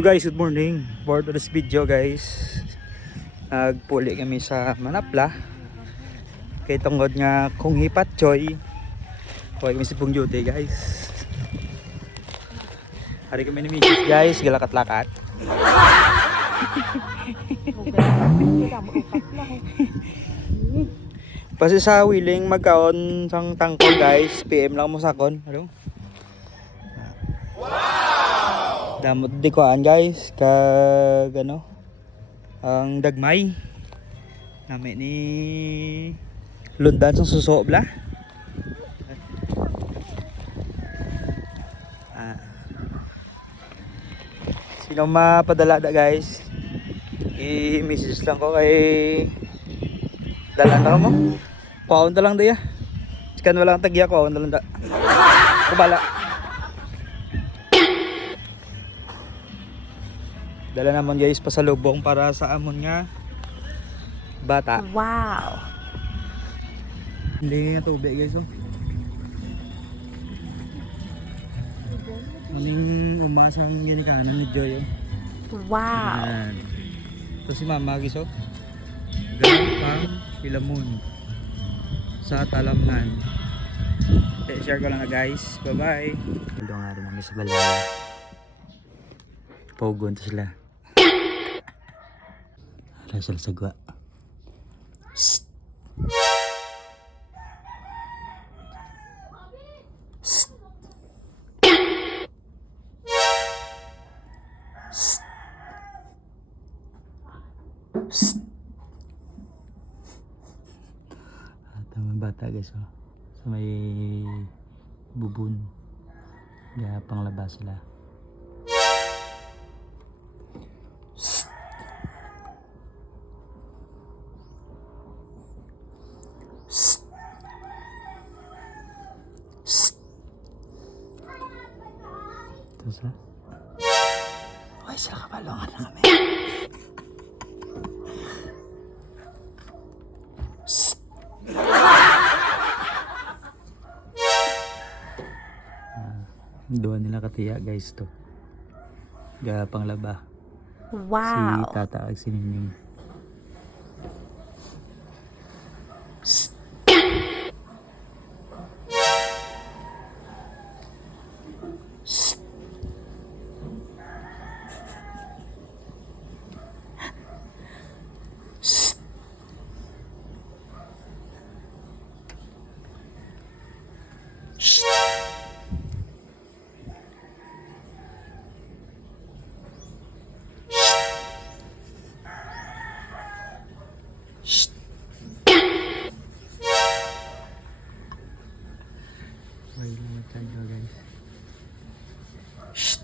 Guys, good morning. For today's video guys, nagpuli kami sa Manapla kay tungod nga kung hipat choy huwag kami si Pong Duty guys. Hari kami ni Mrs. guys, galakat-lakat. Pasi sa willing magkaon sang tangkol guys, PM lang mo sakon. Ano? Damot di koan guys kag ano ang dagmay nami ni lundan sang suso bla. Sino mapadala da guys, i-message lang ko kay dalan na mo kuhaon na lang da ya kan walang tagya kuhaon na lang da kubala. Dala naman guys pasalubong para sa amon nga bata. Wow. Hindi nga tubig guys oh. Muling umasang ginikanan ni Joy oh. Wow. Ayan. Ito si mama guys oh. Galing pang Pilamon sa Talamnan. Share ko lang na guys. Bye bye. Ito nga rin namin sa balay. Paugon to sila. Ala sila sagwa. Shh. Shh. Shh. Shh. Tama bata guys oh. So may bubun. Kaya panglabas sila. Terus lah. Wah, sila kabalongan na kami. Doon nila katiya guys to. Gapang laba. Wow. Si tata ag sininyong. Wait lang tayo guys. Shh.